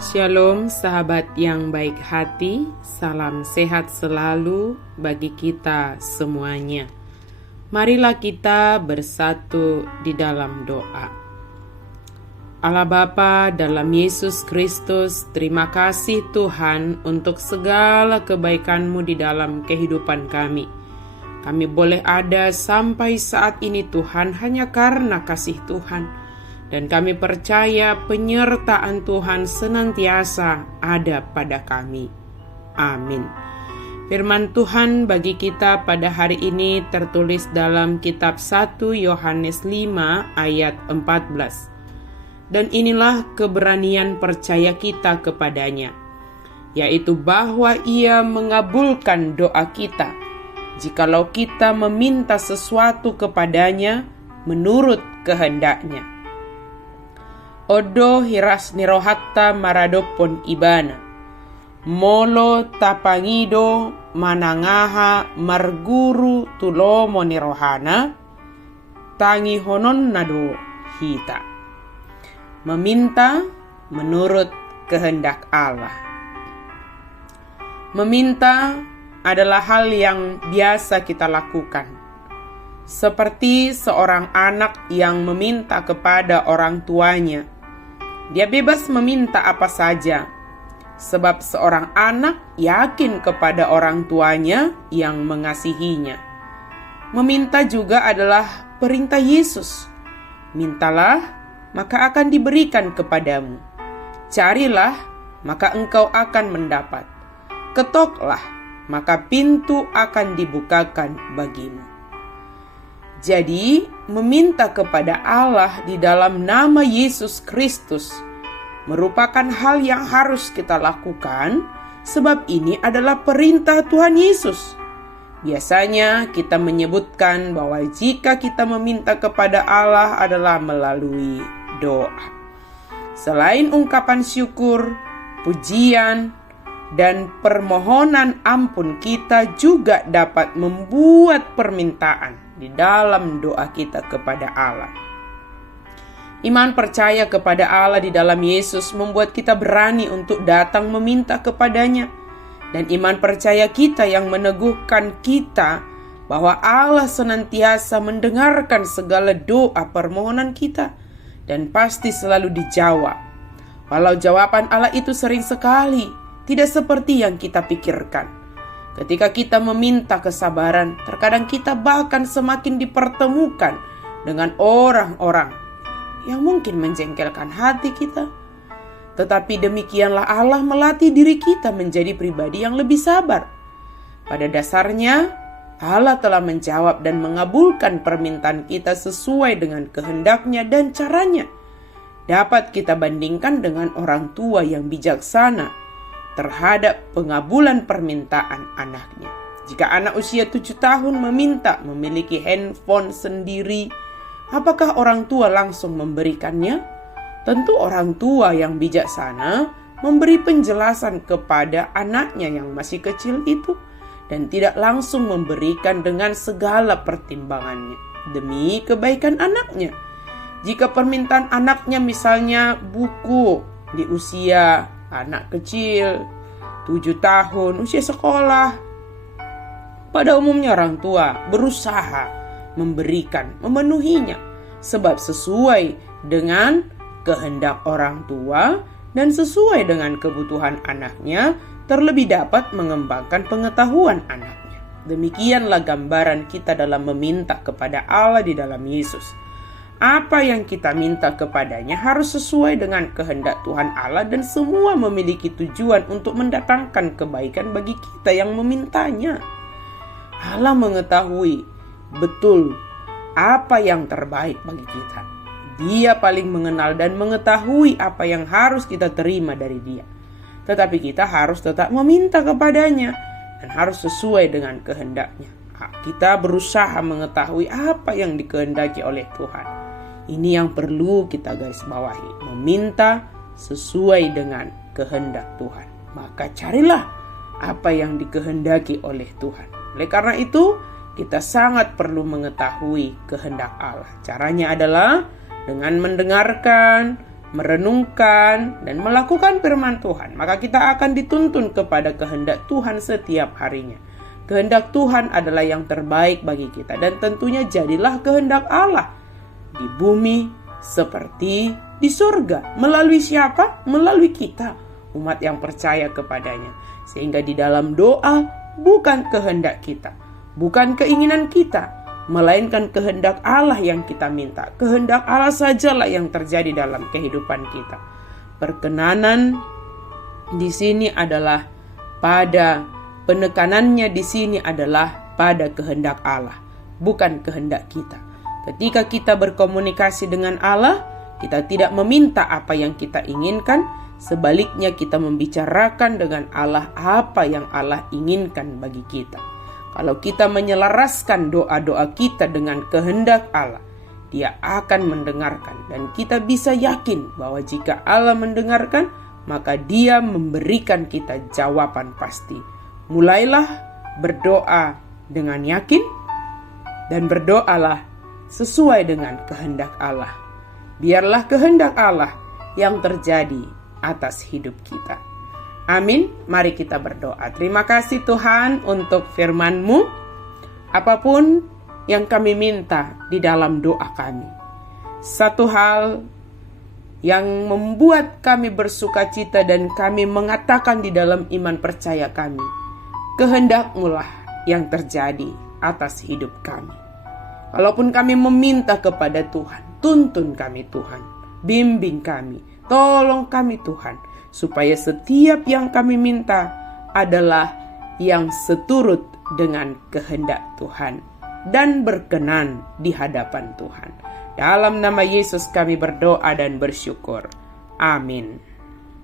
Shalom sahabat yang baik hati, salam sehat selalu bagi kita semuanya. Marilah kita bersatu di dalam doa. Allah Bapa dalam Yesus Kristus, terima kasih Tuhan untuk segala kebaikan-Mu di dalam kehidupan kami. Kami boleh ada sampai saat ini Tuhan hanya karena kasih Tuhan. Dan kami percaya penyertaan Tuhan senantiasa ada pada kami. Amin. Firman Tuhan bagi kita pada hari ini tertulis dalam kitab 1 Yohanes 5 ayat 14. Dan inilah keberanian percaya kita kepadanya, yaitu bahwa Ia mengabulkan doa kita, jikalau kita meminta sesuatu kepadanya menurut kehendak-Nya. Odo hiras nirohatta maradopon ibana, molo tapangido manangaha marguru tulomo nirohana, tangi honon nado hita. Meminta menurut kehendak Allah. Meminta adalah hal yang biasa kita lakukan. Seperti seorang anak yang meminta kepada orang tuanya. Dia bebas meminta apa saja, sebab seorang anak yakin kepada orang tuanya yang mengasihinya. Meminta juga adalah perintah Yesus. Mintalah, maka akan diberikan kepadamu. Carilah, maka engkau akan mendapat. Ketoklah, maka pintu akan dibukakan bagimu. Jadi, meminta kepada Allah di dalam nama Yesus Kristus merupakan hal yang harus kita lakukan, sebab ini adalah perintah Tuhan Yesus. Biasanya kita menyebutkan bahwa jika kita meminta kepada Allah adalah melalui doa. Selain ungkapan syukur, pujian, dan permohonan ampun, kita juga dapat membuat permintaan di dalam doa kita kepada Allah. Iman percaya kepada Allah di dalam Yesus membuat kita berani untuk datang meminta kepadanya. Dan iman percaya kita yang meneguhkan kita bahwa Allah senantiasa mendengarkan segala doa permohonan kita dan pasti selalu dijawab. Walau jawaban Allah itu sering sekali tidak seperti yang kita pikirkan. Ketika kita meminta kesabaran, terkadang kita bahkan semakin dipertemukan dengan orang-orang yang mungkin menjengkelkan hati kita. Tetapi demikianlah Allah melatih diri kita menjadi pribadi yang lebih sabar. Pada dasarnya, Allah telah menjawab dan mengabulkan permintaan kita sesuai dengan kehendak-Nya dan caranya. Dapat kita bandingkan dengan orang tua yang bijaksana terhadap pengabulan permintaan anaknya. Jika anak usia 7 tahun meminta memiliki handphone sendiri, apakah orang tua langsung memberikannya? Tentu orang tua yang bijaksana memberi penjelasan kepada anaknya yang masih kecil itu dan tidak langsung memberikan dengan segala pertimbangannya demi kebaikan anaknya. Jika permintaan anaknya misalnya buku di usia anak kecil, 7 tahun, usia sekolah, pada umumnya orang tua berusaha memberikan, memenuhinya, sebab sesuai dengan kehendak orang tua dan sesuai dengan kebutuhan anaknya, terlebih dapat mengembangkan pengetahuan anaknya. Demikianlah gambaran kita dalam meminta kepada Allah di dalam Yesus. Apa yang kita minta kepadanya harus sesuai dengan kehendak Tuhan Allah dan semua memiliki tujuan untuk mendatangkan kebaikan bagi kita yang memintanya. Allah mengetahui betul apa yang terbaik bagi kita. Dia paling mengenal dan mengetahui apa yang harus kita terima dari Dia. Tetapi kita harus tetap meminta kepadanya dan harus sesuai dengan kehendak-Nya. Kita berusaha mengetahui apa yang dikehendaki oleh Tuhan. Ini yang perlu kita garis bawahi, meminta sesuai dengan kehendak Tuhan. Maka carilah apa yang dikehendaki oleh Tuhan. Oleh karena itu, kita sangat perlu mengetahui kehendak Allah. Caranya adalah dengan mendengarkan, merenungkan, dan melakukan firman Tuhan, maka kita akan dituntun kepada kehendak Tuhan setiap harinya. Kehendak Tuhan adalah yang terbaik bagi kita, dan tentunya jadilah kehendak Allah di bumi seperti di surga. Melalui siapa? Melalui kita, umat yang percaya kepadanya. Sehingga di dalam doa bukan kehendak kita, bukan keinginan kita, melainkan kehendak Allah yang kita minta. Kehendak Allah sajalah yang terjadi dalam kehidupan kita. Perkenanan di sini adalah penekanannya di sini adalah pada kehendak Allah, bukan kehendak kita. Ketika kita berkomunikasi dengan Allah, kita tidak meminta apa yang kita inginkan, sebaliknya kita membicarakan dengan Allah apa yang Allah inginkan bagi kita. Kalau kita menyelaraskan doa-doa kita dengan kehendak Allah, Dia akan mendengarkan, dan kita bisa yakin bahwa jika Allah mendengarkan, maka Dia memberikan kita jawaban pasti. Mulailah berdoa dengan yakin dan berdoalah sesuai dengan kehendak Allah. Biarlah kehendak Allah yang terjadi atas hidup kita. Amin. Mari kita berdoa. Terima kasih Tuhan untuk firman-Mu. Apapun yang kami minta di dalam doa kami, satu hal yang membuat kami bersukacita dan kami mengatakan di dalam iman percaya kami, kehendak-Mu lah yang terjadi atas hidup kami. Walaupun kami meminta kepada Tuhan, tuntun kami Tuhan, bimbing kami, tolong kami Tuhan, supaya setiap yang kami minta adalah yang seturut dengan kehendak Tuhan dan berkenan di hadapan Tuhan. Dalam nama Yesus kami berdoa dan bersyukur. Amin.